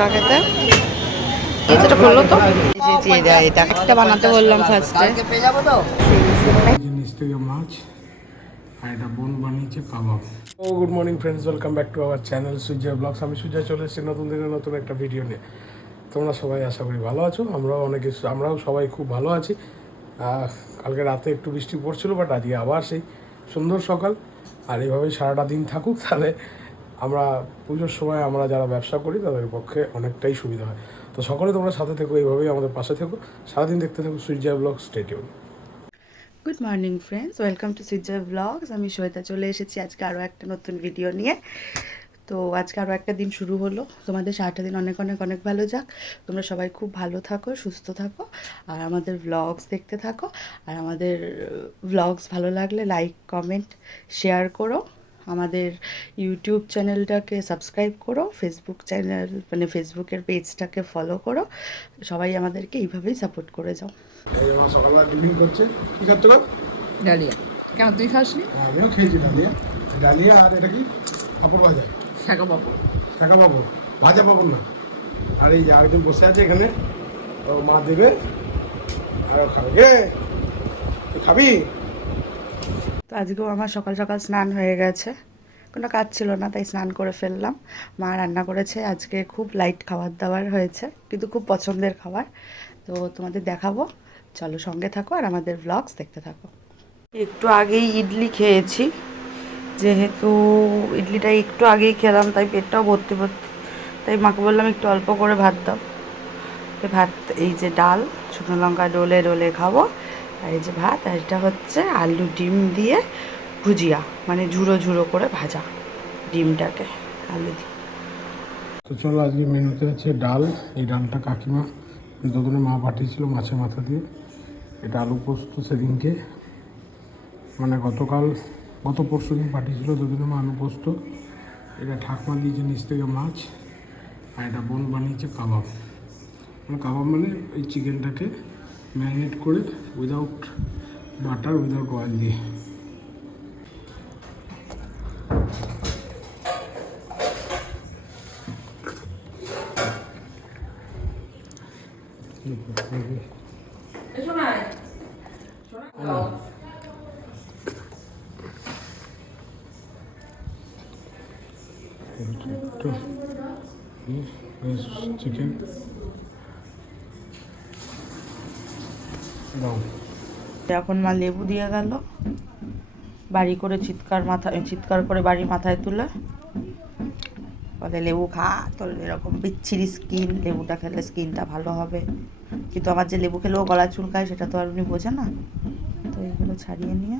ফুচকা খেতে। যেটা করলো তো এটা একটা বানাতে বললাম ফার্স্টে। নিচ থেকে মাছ আর এটা বোন বানিয়েছে কাবাব। ও good morning friends, welcome back to our channel Sujoy blogs. আমি সুজয় চলে এসেছি নতুন দিনের নতুন একটা ভিডিও নিয়ে। তোমরা সবাই আশা করি ভালো আছো, আমরাও সবাই খুব ভালো আছি। কালকে রাতে একটু বৃষ্টি পড়ছিল, বাট আজকে আবার সেই সুন্দর সকাল। আর এইভাবেই সারাটা দিন থাকুক, তাহলে আমরা পুজোর সময় আমরা যারা ব্যবসা করি তাদের পক্ষে অনেকটাই সুবিধা হয়। তো সকলে তোমরা সাথে থেকো, এইভাবেই আমাদের পাশে থেকো, সারাদিন দেখতে থাকো Sujoy blog. Stay tune. Good morning friends, welcome to Sujoy blogs. আমি শ্বেতা চলে এসেছি আজকে আরও একটা নতুন ভিডিও নিয়ে। তো আজকে আরও একটা দিন শুরু হলো। তোমাদের সারাটা দিন অনেক অনেক অনেক ভালো যাক। তোমরা সবাই খুব ভালো থাকো, সুস্থ থাকো, আর আমাদের ব্লগস দেখতে থাকো। আর আমাদের ব্লগস ভালো লাগলে লাইক, কমেন্ট, শেয়ার করো। আমাদের ইউটিউব চ্যানেলটাকে সাবস্ক্রাইব করো, ফেসবুক চ্যানেল মানে ফেসবুকের পেজটাকে ফলো করো। সবাই আমাদেরকে এইভাবেই সাপোর্ট করে যাও। এই আমার সকালবেলা টিফিন করছে। কি খাচ্ছ গো? ডালিয়া। কেন তুই খাসনি? আমিও খেয়েছি ডালিয়া। ডালিয়া আর এটা কি? পাপড় ভাজা। শাকা পাবো। শাঁকা পাপড়, ভাজা পাপড় না। আর এই যে আরেকজন বসে আছে এখানে, ও মা দেবে আর ও খাবে। গে তুই খাবি? তো আজকেও আমার সকাল সকাল স্নান হয়ে গেছে, কোনো কাজ ছিল না তাই স্নান করে ফেললাম। মা রান্না করেছে, আজকে খুব লাইট খাবার দাবার হয়েছে, কিন্তু খুব পছন্দের খাবার। তো তোমাদের দেখাবো, চলো সঙ্গে থাকো আর আমাদের ব্লগস দেখতে থাকো। একটু আগেই ইডলি খেয়েছি, যেহেতু ইডলিটা একটু আগেই খেলাম তাই পেটটাও ভর্তি ভর্তি। তাই মাকে বললাম একটু অল্প করে ভাত দাও। তো ভাত, এই যে ডাল শুকনো লঙ্কা ডলে ডলে খাবো, আর এই যে ভাত, আর এটা হচ্ছে আলু ডিম দিয়ে ভুজিয়া, মানে ঝুড়ো ঝুড়ো করে ভাজা ডিমটাকে আলু দিয়ে। তো চলো, আজকে মেনুতে আছে ডাল। এই ডালটা কাকিমা দুদিনে মা পাঠিয়েছিল মাছের মাথা দিয়ে। এটা আলু পোস্ত সেদিনকে, মানে গত পরশু দিন পাঠিয়েছিল দুদিনে মা আলু পোস্ত। এটা ঠাকমা দিয়েছে নিচ থেকে মাছ, আর এটা বোন বানিয়েছে কাবাব। মানে কাবাব মানে এই চিকেনটাকে ম্যারিনেট করে উইদাউট বাটার, উইদাউট অয়েল দিয়ে। চিকেন এখন মা লেবু দিয়ে গেল, বাড়ি করে চিৎকার করে বাড়ি মাথায় তুলে বলে লেবু খা, তোর এরকম বিচ্ছিরি স্কিন, লেবুটা খেলে স্কিনটা ভালো হবে। কিন্তু আমার যে লেবু খেলেও গলা চুলকায় সেটা তো আর উনি বোঝে না। তো এইগুলো ছাড়িয়ে নিয়ে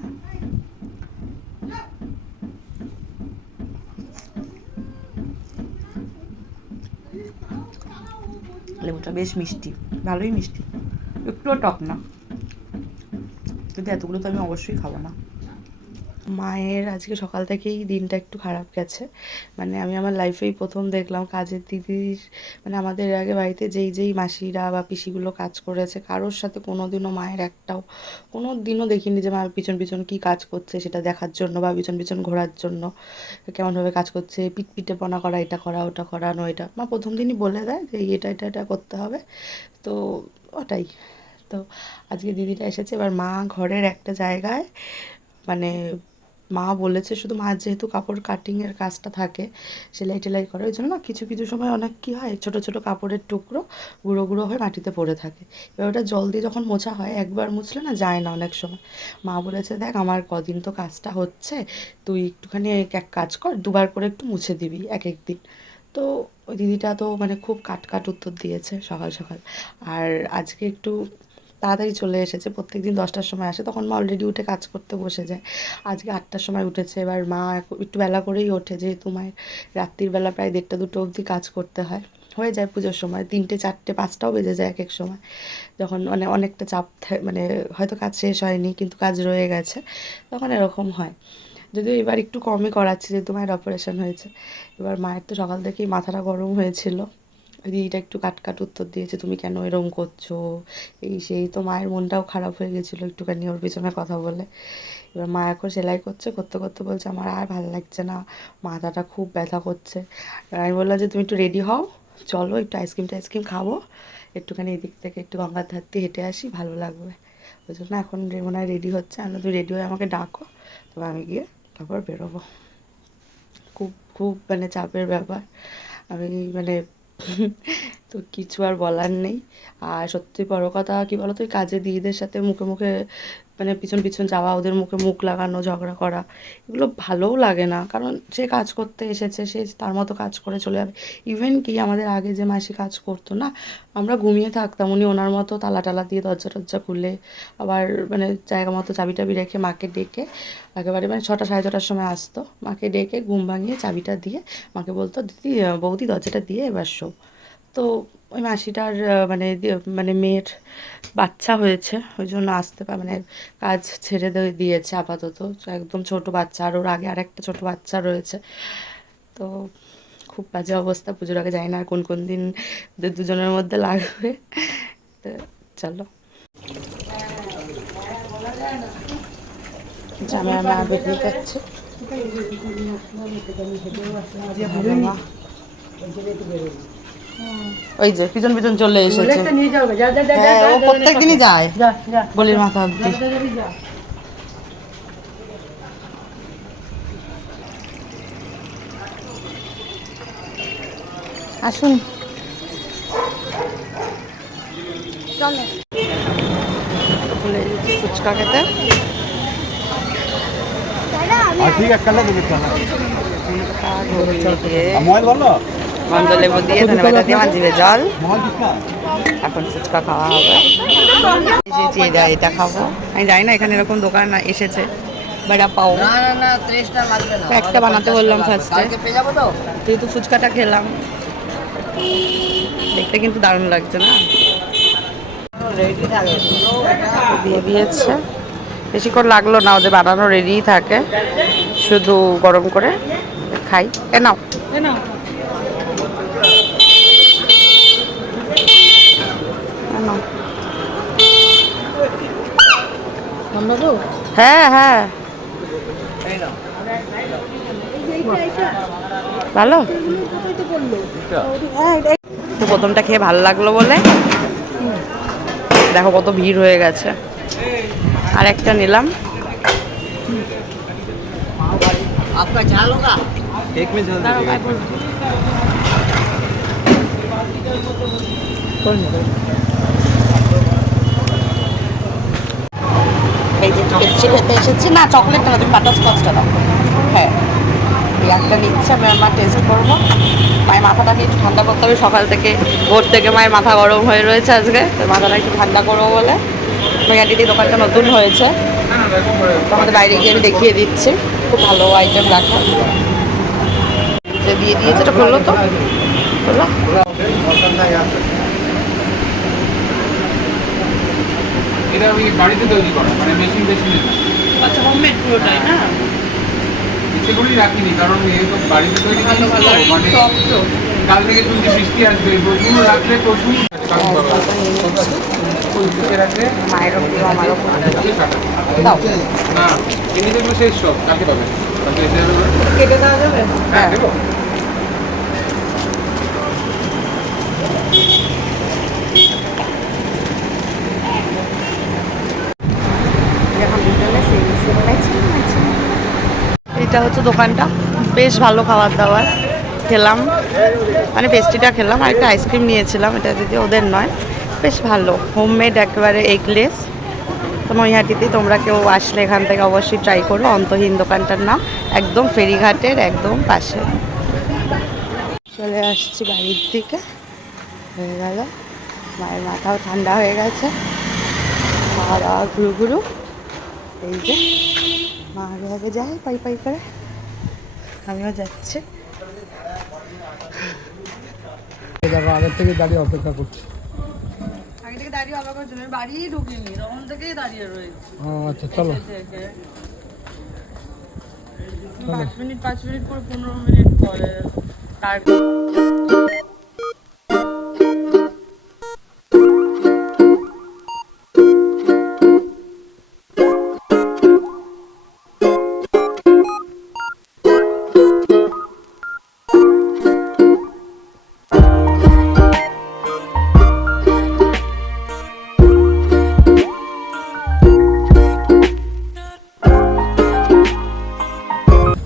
লেবুটা বেশ মিষ্টি, ভালোই মিষ্টি, একটুও টক না, কিন্তু এতগুলো তো আমি অবশ্যই খাবো না। মায়ের আজকে সকাল থেকেই দিনটা একটু খারাপ গেছে। মানে আমি আমার লাইফেই প্রথম দেখলাম কাজের দিদির, মানে আমাদের আগে বাড়িতে যেই মাসিরা বা পিসিগুলো কাজ করেছে, কারোর সাথে কোনো দিনও মায়ের একটাও কোনো দিনও দেখিনি যে মা পিছন পিছন কী কাজ করছে সেটা দেখার জন্য, বা পিছন পিছন ঘোরার জন্য কেমনভাবে কাজ করছে, পিঠপনা করা, এটা করা, ওটা করানো। এটা মা প্রথম দিনই বলে দেয় যে এটা করতে হবে। তো ওটাই। তো আজকে দিদিটা এসেছে, এবার মা ঘরের একটা জায়গায়, মানে মা বলেছে, শুধু মা যেহেতু কাপড় কাটিংয়ের কাজটা থাকে, সেলাই টেলাই করে, ওই জন্য না কিছু কিছু সময় অনেক কী হয়, ছোটো ছোটো কাপড়ের টুকরো গুঁড়ো গুঁড়ো হয়ে মাটিতে পড়ে থাকে। এবার ওটা জল দিয়ে যখন মোছা হয়, একবার মুছলে না যায় না অনেক সময়। মা বলেছে দেখ আমার কদিন তো কাজটা হচ্ছে, তুই একটুখানি এক কাজ কর, দুবার করে একটু মুছে দিবি এক এক দিন। তো ওই দিদিটা তো মানে খুব কাট উত্তর দিয়েছে সকাল সকাল। আর আজকে একটু তাড়াতাড়ি চলে এসেছে, প্রত্যেকদিন 10টার সময় আসে, তখন মা অলরেডি উঠে কাজ করতে বসে যায়। আজকে 8টার সময় উঠেছে। এবার মা একটু বেলা করেই ওঠে, যেহেতু মায়ের রাত্রির বেলা প্রায় 1:30 2 অবধি কাজ করতে হয়, হয়ে যায় পুজোর সময় 3টে 4টে 5টাও বেজে যায় এক এক সময়, যখন মানে অনেকটা চাপ মানে হয়তো কাজ শেষ হয়নি কিন্তু কাজ রয়ে গেছে, তখন এরকম হয়। যদিও এবার একটু কমই করাচ্ছি, যেহেতু মায়ের অপারেশন হয়েছে। এবার মায়ের তো সকাল থেকেই মাথাটা গরম হয়েছিল। ওই দিদিটা একটু কাট উত্তর দিয়েছে, তুমি কেন এরম করছো, এই সেই। তো মায়ের মনটাও খারাপ হয়ে গেছিলো একটুখানি ওর পিছনে কথা বলে। এবার মা এখন সেলাই করতে করতে বলছে আমার আর ভালো লাগছে না, মাথাটা খুব ব্যথা করছে। আর আমি বললাম যে তুমি একটু রেডি হও, চলো একটু আইসক্রিম খাবো, একটুখানি এদিক থেকে একটু গঙ্গার ধার দিয়ে হেঁটে আসি, ভালো লাগবে। ওই জন্য এখন মনে হয় রেডি হচ্ছে, আমি তুই রেডি হয়ে আমাকে ডাকো, তবে আমি গিয়ে তারপর বেরোবো। খুব খুব মানে চাপের ব্যাপার, আমি মানে তো কিছু আর বলার নেই। আর সত্যি বড় কথা কী বলো তো, কাজের দিদিদের সাথে মুখে মুখে মানে পিছন পিছন যাওয়া, ওদের মুখে মুখ লাগানো, ঝগড়া করা, এগুলো ভালোও লাগে না। কারণ সে কাজ করতে এসেছে, সে তার মতো কাজ করে চলে যাবে। ইভেন কি আমাদের আগে যে মাসি কাজ করতো না, আমরা ঘুমিয়ে থাকতাম, উনি ওনার মতো তালা টালা দিয়ে দরজা টরজা খুলে আবার মানে জায়গা মতো চাবি টাবি রেখে মাকে ডেকে একেবারে মানে 6টা সাড়ে 6টার সময় আসতো, মাকে ডেকে ঘুম ভাঙিয়ে চাবিটা দিয়ে মাকে বলতো, দিদি বৌদি দরজাটা দিয়ে এবার শো। তো ওই মাসিটার মানে মেয়ের বাচ্চা হয়েছে, ওই জন্য আসতে মানে কাজ ছেড়ে দিয়েছে আপাতত। তো একদম ছোট বাচ্চা, আর ওর আগে আরেকটা ছোট বাচ্চা রয়েছে। তো খুব বাজে অবস্থা, পুজোর আগে যাই না আর কোন কোন দিন দুজনের মধ্যে লাগবে। তো চলো জামাই মা বেরিয়ে যাচ্ছে। ওই যে পিছন পিছন চলে এসেছে, হ্যাঁ ও প্রত্যেক দিনই যায় গলির মাথা অব্দি। আসুন চলে ফুচকা খেতে। গন্ধ লেবু দিয়ে ধনেপাতা দিয়ে মাঝিবে জল, এখন ফুচকা খাওয়া হবে। এটা খাবো, আমি জানি না এখানে এরকম দোকান এসেছে, বেড়া পাও একটা বানাতে বললাম ফার্স্টে, যেহেতু ফুচকাটা খেলাম, দেখতে কিন্তু দারুণ লাগছে না। দিয়ে দিয়েছে, বেশিক্ষণ লাগলো না, ওদের বানানো রেডিই থাকে, শুধু গরম করে খাই। এ নাও হ্যাঁ হ্যাঁ ভালো তো, প্রথমটা খেয়ে ভালো লাগলো বলে দেখো কত ভিড় হয়ে গেছে, আর একটা নিলাম। এই যে পেস্ট্রি খেতে এসেছি না, চকলেটটা না, তুমি বাটারস্কচটা দাও। হ্যাঁ এই একটা নিচ্ছে, আমি আমার টেস্ট করবো। মায়ের মাথাটাকে একটু ঠান্ডা করতে হবে, সকাল থেকে ভোর থেকে মায়ের মাথা গরম হয়ে রয়েছে আজকে, তো মাথাটা একটু ঠান্ডা করবো বলে। মেগাটিটি দোকানটা নতুন হয়েছে, তোমাদের বাইরে গিয়ে আমি দেখিয়ে দিচ্ছি, খুব ভালো আইটেম রাখা। যে দিয়ে দিয়েছে, এটা খুললো তো, খুললো। এটা ওই বাড়িতে তৈরি করা, মানে মেশিন মেশিনে না। আচ্ছা হোমমেড পুরোটাই না? ইচ্ছে করেই রাখিনি, কারণ এই তো বাড়িতে তৈরি জিনিস তো, মানে কাল থেকে শুনছি বৃষ্টি আসবে, প্রচুর রাখলে প্রচুর রাখলে মায়েরও প্রিয়, আমারও দাও না, এমনিতে এগুলো শেষ সব, কালকে পাবে। কেটে দেওয়া যাবে? হ্যাঁ দেবো। এটা হচ্ছে দোকানটা, বেশ ভালো খাবার দাবার খেলাম, মানে পেস্ট্রিটা খেলাম, আর একটা আইসক্রিম নিয়েছিলাম, এটা যদি ওদের নয়, বেশ ভালো হোমমেড একেবারে এগলেস। তো নৈহাটিতে তোমরা কেউ আসলে এখান থেকে অবশ্যই ট্রাই করো, অন্তহীন দোকানটার নাম, একদম ফেরিঘাটের একদম পাশে। চলে আসছি বাড়ির দিকে, হয়ে গেল, মায়ের মাথাও ঠান্ডা হয়ে গেছে, খাওয়া দাওয়া ঘুরু ঘুরু। এই যে মা আগে আগে যায় পাই পাই করে, আমিও যাচ্ছি। আগের থেকে দাঁড়িয়ে অপেক্ষা করছি। আগে থেকে দাঁড়িয়ে অপেক্ষা করছি, আমি বাড়িই ঢুকিনি, তখন থেকেই দাঁড়িয়ে রয়েছি। আচ্ছা চলো, 5 মিনিট করে 15 মিনিট পরে তার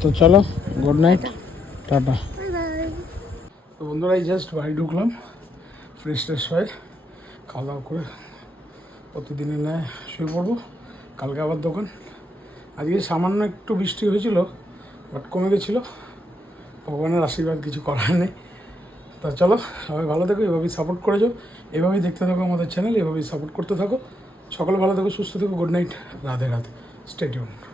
তো চলো, গুড নাইট, টাটা। তো বন্ধুরা, এই জাস্ট বাড়ি ঢুকলাম, ফ্রেশ ট্রেশ হয়ে খাওয়া দাওয়া করে প্রতিদিনের ন্যায় শুয়ে পড়বো। কালকে আবার দোকান। আজকে সামান্য একটু বৃষ্টি হয়েছিল, বাট কমে গেছিলো। ভগবানের আশীর্বাদ, কিছু করার নেই। তা চলো, সবাই ভালো থেকো, এভাবেই সাপোর্ট করে যাও, এভাবেই দেখতে থাকো আমাদের চ্যানেল, এভাবেই সাপোর্ট করতে থাকো। সকলে ভালো থেকো, সুস্থ থেকো, good night, Radhe Radhe, stay tuned.